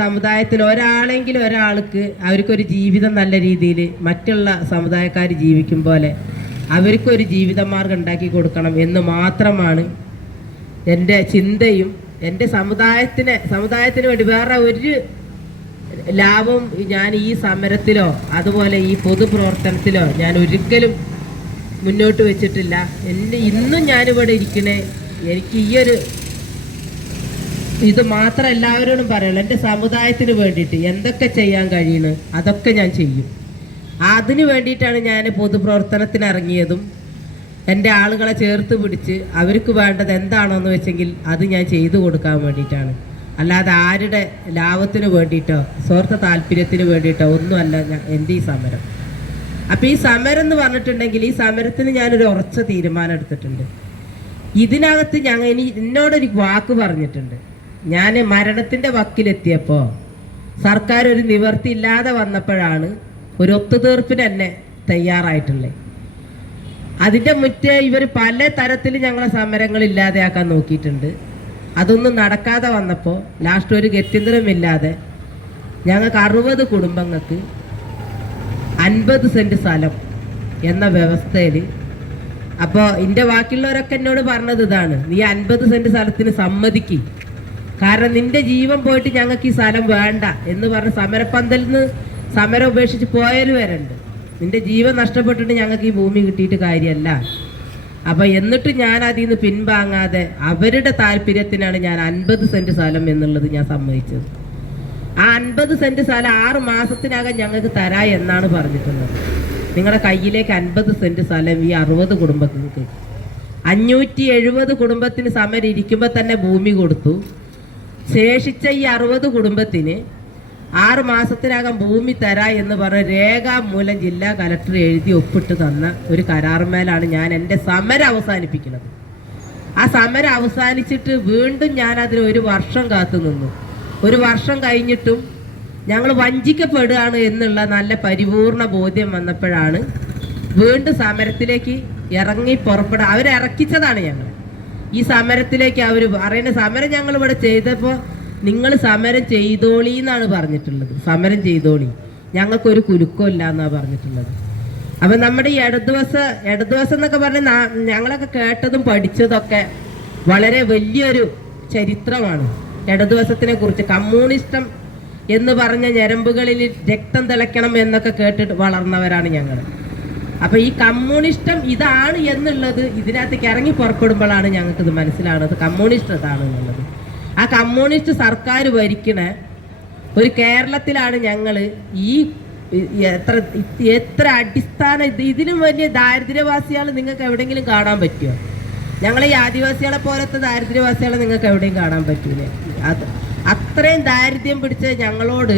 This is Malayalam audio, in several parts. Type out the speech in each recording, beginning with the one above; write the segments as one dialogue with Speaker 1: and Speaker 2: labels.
Speaker 1: സമുദായത്തിൽ ഒരാളെങ്കിലും ഒരാൾക്ക് അവർക്കൊരു ജീവിതം നല്ല രീതിയിൽ മറ്റുള്ള സമുദായക്കാർ ജീവിക്കും പോലെ അവർക്കൊരു ജീവിതമാർഗം ഉണ്ടാക്കി കൊടുക്കണം എന്ന് മാത്രമാണ് എന്റെ ചിന്തയും. എന്റെ സമുദായത്തിന് സമുദായത്തിന് വേണ്ടി വേറെ ഒരു ലാഭം ഞാൻ ഈ സമരത്തിലോ അതുപോലെ ഈ പൊതുപ്രവർത്തനത്തിലോ ഞാൻ ഒരിക്കലും മുന്നോട്ട് വെച്ചിട്ടില്ല. എന്റെ ഇന്നും ഞാനിവിടെ ഇരിക്കണേ. എനിക്ക് ഈ ഒരു ഇത് മാത്രം എല്ലാവരോടും പറയുള്ളൂ എന്റെ സമുദായത്തിന് വേണ്ടിയിട്ട് എന്തൊക്കെ ചെയ്യാൻ കഴിയുന്നു അതൊക്കെ ഞാൻ ചെയ്യും. അതിന് വേണ്ടിയിട്ടാണ് ഞാൻ പൊതുപ്രവർത്തനത്തിന് ഇറങ്ങിയതും എന്റെ ആളുകളെ ചേർത്ത് പിടിച്ച് അവർക്ക് വേണ്ടത് എന്താണോ എന്ന് വെച്ചെങ്കിൽ അത് ഞാൻ ചെയ്തു കൊടുക്കാൻ വേണ്ടിയിട്ടാണ്. അല്ലാതെ ആരുടെ ലാഭത്തിന് വേണ്ടിയിട്ടോ സ്വാർത്ഥ താല്പര്യത്തിന് വേണ്ടിയിട്ടോ ഒന്നുമല്ല ഞാൻ എന്റെ ഈ സമരം. അപ്പോൾ ഈ സമരം എന്ന് പറഞ്ഞിട്ടുണ്ടെങ്കിൽ ഈ സമരത്തിന് ഞാനൊരു ഉറച്ച തീരുമാനം എടുത്തിട്ടുണ്ട്. ഇതിനകത്ത് ഞങ്ങൾ ഇനി എന്നോടൊരു വാക്ക് പറഞ്ഞിട്ടുണ്ട്. ഞാൻ മരണത്തിന്റെ വക്കിലെത്തിയപ്പോൾ സർക്കാർ ഒരു നിവർത്തി ഇല്ലാതെ വന്നപ്പോഴാണ് ഒരു ഒത്തുതീർപ്പിന് എന്നെ തയ്യാറായിട്ടുള്ളത് അതിന്റെ മുറ്റേ ഇവർ പല തരത്തിൽ ഞങ്ങളെ സമരങ്ങൾ ഇല്ലാതെയാക്കാൻ നോക്കിയിട്ടുണ്ട്. അതൊന്നും നടക്കാതെ വന്നപ്പോൾ ലാസ്റ്റ് ഒരു ഗത്യന്തരമില്ലാതെ ഞങ്ങൾക്ക് അറുപത് കുടുംബങ്ങൾക്ക് അൻപത് സെന്റ് സ്ഥലം എന്ന വ്യവസ്ഥയിൽ അപ്പോൾ എന്റെ ബാക്കിയുള്ളവരൊക്കെ എന്നോട് പറഞ്ഞത് ഇതാണ് നീ അൻപത് സെന്റ് സ്ഥലത്തിന് സമ്മതിക്ക്. കാരണം നിന്റെ ജീവൻ പോയിട്ട് ഞങ്ങൾക്ക് ഈ സ്ഥലം വേണ്ട എന്ന് പറഞ്ഞ് സമരപ്പന്തലിൽ നിന്ന് സമരം ഉപേക്ഷിച്ച് പോയാലും വരണ്ട് നിന്റെ ജീവൻ നഷ്ടപ്പെട്ടിട്ട് ഞങ്ങൾക്ക് ഈ ഭൂമി കിട്ടിയിട്ട് കാര്യമല്ല. അപ്പൊ എന്നിട്ട് ഞാൻ അതിൽ നിന്ന് പിൻവാങ്ങാതെ അവരുടെ താല്പര്യത്തിനാണ് ഞാൻ അൻപത് സെന്റ് സ്ഥലം എന്നുള്ളത് ഞാൻ സമ്മതിച്ചത്. ആ അൻപത് സെന്റ് സ്ഥലം ആറ് മാസത്തിനകം ഞങ്ങൾക്ക് തരാ എന്നാണ് പറഞ്ഞിട്ടുള്ളത്. നിങ്ങളുടെ കയ്യിലേക്ക് അൻപത് സെന്റ് സ്ഥലം ഈ അറുപത് കുടുംബങ്ങൾക്ക് അഞ്ഞൂറ്റി എഴുപത് കുടുംബത്തിന് സമരം ഇരിക്കുമ്പോൾ തന്നെ ഭൂമി കൊടുത്തു. ശേഷിച്ച ഈ അറുപത് കുടുംബത്തിന് ആറ് മാസത്തിനകം ഭൂമി തരാ എന്ന് പറഞ്ഞ രേഖാമൂലം ജില്ലാ കലക്ടർ എഴുതി ഒപ്പിട്ട് തന്ന ഒരു കരാറുമേലാണ് ഞാൻ എന്റെ സമരം അവസാനിപ്പിക്കുന്നത്. ആ സമരം അവസാനിച്ചിട്ട് വീണ്ടും ഞാൻ അതിന് ഒരു വർഷം കാത്തു നിന്നു. ഒരു വർഷം കഴിഞ്ഞിട്ടും ഞങ്ങൾ വഞ്ചിക്കപ്പെടുകയാണ് എന്നുള്ള നല്ല പരിപൂർണ ബോധ്യം വന്നപ്പോഴാണ് വീണ്ടും സമരത്തിലേക്ക് ഇറങ്ങി പുറപ്പെടുക അവരിറക്കിച്ചതാണ് ഞങ്ങൾ. ഈ സമരത്തിലേക്ക് അവർ പറയുന്ന സമരം ഞങ്ങൾ ഇവിടെ ചെയ്തപ്പോൾ നിങ്ങൾ സമരം ചെയ്തോളി എന്നാണ് പറഞ്ഞിട്ടുള്ളത്. സമരം ചെയ്തോളി. ഞങ്ങൾക്കൊരു കുലുക്കമില്ല എന്നാണ് പറഞ്ഞിട്ടുള്ളത്. അപ്പം നമ്മുടെ ഈ ഇടദിവസ ഇടദിവസം എന്നൊക്കെ പറഞ്ഞ ഞങ്ങളൊക്കെ കേട്ടതും പഠിച്ചതൊക്കെ വളരെ വലിയൊരു ചരിത്രമാണ്. ഇടദിവസത്തിനെ കുറിച്ച് കമ്മ്യൂണിസ്റ്റം എന്ന് പറഞ്ഞ ഞരമ്പുകളിൽ രക്തം തിളയ്ക്കണം എന്നൊക്കെ കേട്ടിട്ട് വളർന്നവരാണ് ഞങ്ങൾ അപ്പൊ ഈ കമ്മ്യൂണിസ്റ്റം ഇതാണ് എന്നുള്ളത് ഇതിനകത്തേക്ക് ഇറങ്ങി പുറപ്പെടുമ്പോഴാണ് ഞങ്ങൾക്ക് ഇത് മനസ്സിലാവുന്നത്. കമ്മ്യൂണിസ്റ്റ് ഇതാണ് എന്നുള്ളത്. ആ കമ്മ്യൂണിസ്റ്റ് സർക്കാർ ഭരിക്കണ ഒരു കേരളത്തിലാണ് ഞങ്ങൾ ഈ എത്ര എത്ര അടിസ്ഥാന ഇത് ഇതിലും വലിയ ദാരിദ്ര്യവാസികൾ നിങ്ങൾക്ക് എവിടെയെങ്കിലും കാണാൻ പറ്റുമോ? ഞങ്ങളെ ഈ ആദിവാസികളെ പോലത്തെ ദാരിദ്ര്യവാസികളെ നിങ്ങൾക്ക് എവിടെയും കാണാൻ പറ്റൂലേ? അത് അത്രയും ദാരിദ്ര്യം പിടിച്ച ഞങ്ങളോട്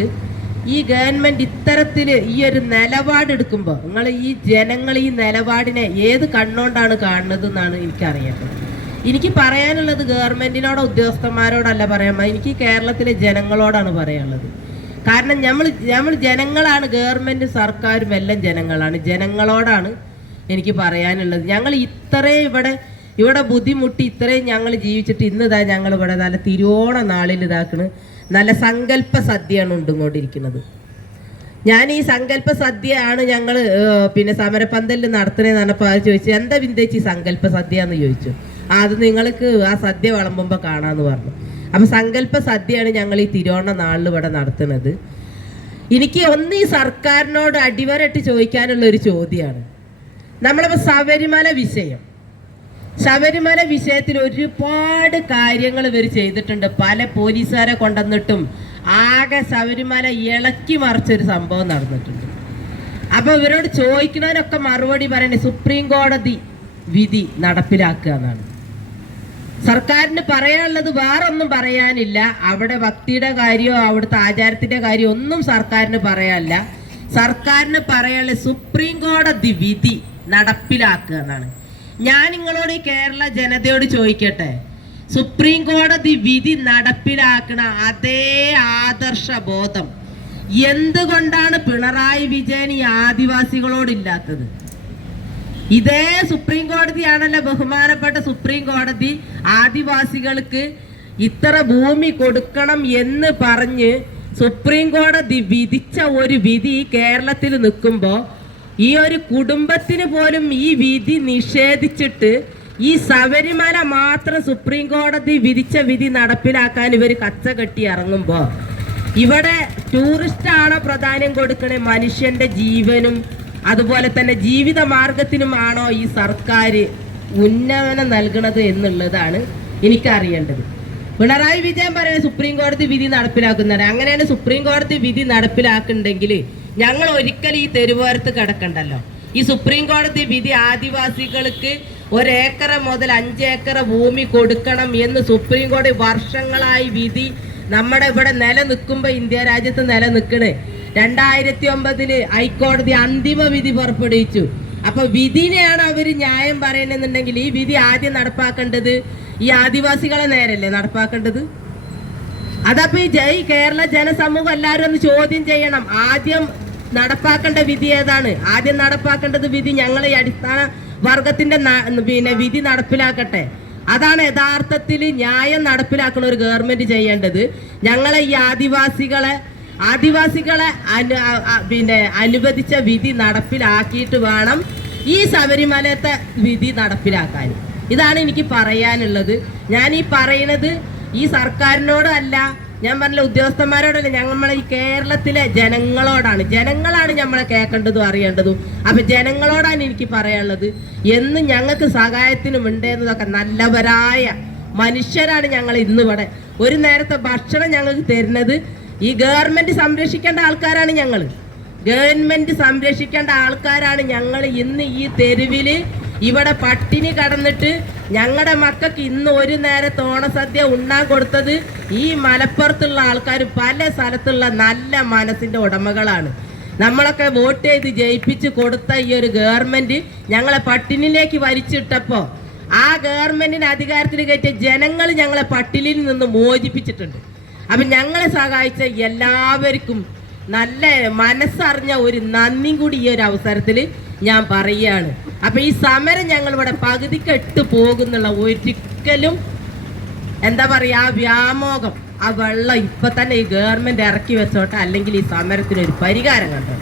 Speaker 1: ഈ ഗവൺമെന്റ് ഇത്തരത്തിൽ ഈ ഒരു നിലപാടെടുക്കുമ്പോൾ നിങ്ങൾ ഈ ജനങ്ങൾ ഈ നിലപാടിനെ ഏത് കണ്ണുകൊണ്ടാണ് കാണുന്നത് എന്നാണ് എനിക്കറിയേണ്ടത് എനിക്ക് പറയാനുള്ളത് ഗവൺമെന്റിനോടോ ഉദ്യോഗസ്ഥന്മാരോടല്ല പറയാൻ എനിക്ക് കേരളത്തിലെ ജനങ്ങളോടാണ് പറയാനുള്ളത്. കാരണം നമ്മൾ നമ്മൾ ജനങ്ങളാണ് ഗവൺമെന്റ് സർക്കാരും എല്ലാം ജനങ്ങളാണ്. ജനങ്ങളോടാണ് എനിക്ക് പറയാനുള്ളത്. ഞങ്ങൾ ഇത്രയും ഇവിടെ ഇവിടെ ബുദ്ധിമുട്ടി ഇത്രയും ഞങ്ങൾ ജീവിച്ചിട്ട് ഇന്ന് ഇതാ ഞങ്ങൾ ഇവിടെ നല്ല തിരുവോണ നാളിൽ ഇതാക്കണ്. നല്ല സങ്കല്പ സദ്യയാണ് ഉണ്ടുകൊണ്ടിരിക്കുന്നത് ഞാൻ ഈ സങ്കല്പ സദ്യയാണ് ഞങ്ങൾ പിന്നെ സമരപന്തലിൽ നടത്തണേന്ന് പറഞ്ഞപ്പോൾ ചോദിച്ചു എന്താ വിന്തേച്ചി സങ്കല്പ സദ്യ എന്ന് ചോദിച്ചു? അത് നിങ്ങൾക്ക് ആ സദ്യ വിളമ്പുമ്പോൾ കാണാമെന്ന് പറഞ്ഞു. അപ്പം സങ്കല്പ സദ്യയാണ് ഞങ്ങൾ ഈ തിരുവോണ നാളിൽ ഇവിടെ നടത്തുന്നത് എനിക്ക് ഒന്ന് ഈ സർക്കാരിനോട് അടിവരട്ട് ചോദിക്കാനുള്ള ഒരു ചോദ്യമാണ് നമ്മളിപ്പോൾ ശബരിമല വിഷയം. ശബരിമല വിഷയത്തിൽ ഒരുപാട് കാര്യങ്ങൾ ഇവർ ചെയ്തിട്ടുണ്ട്. പല പോലീസുകാരെ കൊണ്ടുവന്നിട്ടും ആകെ ശബരിമല ഇളക്കി മറിച്ചൊരു സംഭവം നടന്നിട്ടുണ്ട്. അപ്പൊ ഇവരോട് ചോദിക്കുന്നതിനൊക്കെ മറുപടി പറയണേ സുപ്രീം കോടതി വിധി നടപ്പിലാക്കുക എന്നാണ്. സർക്കാരിന് പറയാനുള്ളത് വേറൊന്നും പറയാനില്ല. അവിടെ ഭക്തിയുടെ കാര്യമോ അവിടുത്തെ ആചാരത്തിന്റെ കാര്യമോ ഒന്നും സർക്കാരിന് പറയാനില്ല. സർക്കാരിന് പറയാനുള്ള സുപ്രീം കോടതി വിധി നടപ്പിലാക്കുക എന്നാണ്. ഞാൻ നിങ്ങളോട് ഈ കേരള ജനതയോട് ചോദിക്കട്ടെ? സുപ്രീം കോടതി വിധി നടപ്പിലാക്കണ അതേ ആദർശ ബോധം എന്തുകൊണ്ടാണ് പിണറായി വിജയൻ ഈ ആദിവാസികളോടില്ലാത്തത് ഇതേ സുപ്രീം കോടതിയാണല്ലോ ബഹുമാനപ്പെട്ട സുപ്രീം കോടതി ആദിവാസികൾക്ക് ഇത്ര ഭൂമി കൊടുക്കണം എന്ന് പറഞ്ഞ് സുപ്രീം കോടതി വിധിച്ച ഒരു വിധി കേരളത്തിൽ നിൽക്കുമ്പോൾ ഈ ഒരു കുടുംബത്തിന് പോലും ഈ വിധി നിഷേധിച്ചിട്ട് ഈ ശബരിമല മാത്രം സുപ്രീം കോടതി വിധിച്ച വിധി നടപ്പിലാക്കാൻ ഇവർ കച്ച കെട്ടി ഇറങ്ങുമ്പോൾ ഇവിടെ ടൂറിസ്റ്റ് പ്രധാനം കൊടുക്കണേ? മനുഷ്യന്റെ ജീവനും അതുപോലെ തന്നെ ജീവിത മാർഗത്തിനുമാണോ ഈ സർക്കാർ ഉന്നമനം നൽകണത് എന്നുള്ളതാണ് എനിക്കറിയേണ്ടത്. പിണറായി വിജയൻ പറയുന്നത് സുപ്രീം കോടതി വിധി നടപ്പിലാക്കുന്നത് അങ്ങനെയാണ് സുപ്രീം കോടതി വിധി നടപ്പിലാക്കുന്നുണ്ടെങ്കിൽ ഞങ്ങൾ ഒരിക്കലും ഈ തെരുവോരത്ത് കിടക്കണ്ടല്ലോ. ഈ സുപ്രീം കോടതി വിധി ആദിവാസികൾക്ക് ഒരേക്കറ മുതൽ അഞ്ചേക്കറ ഭൂമി കൊടുക്കണം എന്ന് സുപ്രീം കോടതി വർഷങ്ങളായി വിധി നമ്മുടെ ഇവിടെ നിലനിൽക്കുമ്പോൾ ഇന്ത്യ രാജ്യത്ത് നിലനിൽക്കണേ. രണ്ടായിരത്തി ഒമ്പതിൽ ഹൈക്കോടതി അന്തിമ വിധി പുറപ്പെടുവിച്ചു. അപ്പൊ വിധിനെയാണ് അവർ ന്യായം പറയണെന്നുണ്ടെങ്കിൽ ഈ വിധി ആദ്യം നടപ്പാക്കേണ്ടത് ഈ ആദിവാസികളെ നേരല്ലേ നടപ്പാക്കേണ്ടത്? അതപ്പോ ഈ ജയ് കേരള ജനസമൂഹം എല്ലാവരും ഒന്ന് ചോദ്യം ചെയ്യണം. ആദ്യം നടപ്പാക്കേണ്ട വിധി ഏതാണ്? ആദ്യം നടപ്പാക്കേണ്ടത് വിധി ഞങ്ങൾ ഈ അടിസ്ഥാന വർഗത്തിന്റെ പിന്നെ വിധി നടപ്പിലാക്കട്ടെ. അതാണ് യഥാർത്ഥത്തിൽ ന്യായം നടപ്പിലാക്കുന്ന ഒരു ഗവൺമെന്റ് ചെയ്യേണ്ടത്. ഞങ്ങളെ ഈ ആദിവാസികളെ ആദിവാസികളെ അനു പിന്നെ അനുവദിച്ച വിധി നടപ്പിലാക്കിയിട്ട് വേണം ഈ ശബരിമലത്തെ വിധി നടപ്പിലാക്കാൻ. ഇതാണ് എനിക്ക് പറയാനുള്ളത്. ഞാൻ ഈ പറയുന്നത് ഈ സർക്കാരിനോടല്ല ഞാൻ പറഞ്ഞ ഉദ്യോഗസ്ഥന്മാരോടല്ല ഞങ്ങൾ ഈ കേരളത്തിലെ ജനങ്ങളോടാണ്. ജനങ്ങളാണ് നമ്മളെ കേൾക്കേണ്ടതും അറിയേണ്ടതും. അപ്പൊ ജനങ്ങളോടാണ് എനിക്ക് പറയാനുള്ളത്. എന്ന് ഞങ്ങൾക്ക് സഹായത്തിനും ഉണ്ടേന്നതൊക്കെ നല്ലവരായ മനുഷ്യരാണ് ഞങ്ങൾ ഇന്നിവിടെ. ഒരു നേരത്തെ ഭക്ഷണം ഞങ്ങൾക്ക് തരുന്നത് ഈ ഗവൺമെന്റ് സംരക്ഷിക്കേണ്ട ആൾക്കാരാണ് ഞങ്ങൾ. ഗവൺമെന്റ് സംരക്ഷിക്കേണ്ട ആൾക്കാരാണ് ഞങ്ങൾ ഇന്ന് ഈ തെരുവിൽ ഇവിടെ പട്ടിണി കടന്നിട്ട് ഞങ്ങളുടെ മക്കൾക്ക് ഇന്ന് ഒരു നേരത്തെ ഓണസദ്യ ഉണ്ണാൻ കൊടുത്തത് ഈ മലപ്പുറത്തുള്ള ആൾക്കാർ പല സ്ഥലത്തുള്ള നല്ല മനസ്സിന്റെ ഉടമകളാണ്. നമ്മളൊക്കെ വോട്ട് ചെയ്ത് ജയിപ്പിച്ച് കൊടുത്ത ഈ ഒരു ഗവൺമെന്റ് ഞങ്ങളെ പട്ടിണിയിലേക്ക് വലിച്ചിട്ടപ്പോ ആ ഗവൺമെന്റിന് അധികാരത്തിൽ കയറ്റിയ ജനങ്ങൾ ഞങ്ങളെ പട്ടിണിയിൽ നിന്ന് മോചിപ്പിച്ചിട്ടുണ്ട്. അപ്പൊ ഞങ്ങളെ സഹായിച്ച എല്ലാവർക്കും നല്ല മനസ്സറിഞ്ഞ ഒരു നന്ദിയും കൂടി ഈ ഒരു അവസരത്തിൽ ഞാൻ പറയുകയാണ്. അപ്പൊ ഈ സമരം ഞങ്ങൾ ഇവിടെ പകുതി ഇട്ട് പോകുന്നുള്ള ഒരിക്കലും എന്താ പറയാ ആ വ്യാമോഹം ആ വെള്ളം ഇപ്പൊ തന്നെ ഈ ഗവൺമെന്റ് ഇറക്കി വെച്ചോട്ടെ അല്ലെങ്കിൽ ഈ സമരത്തിന് ഒരു പരിഹാരം കണ്ടോ?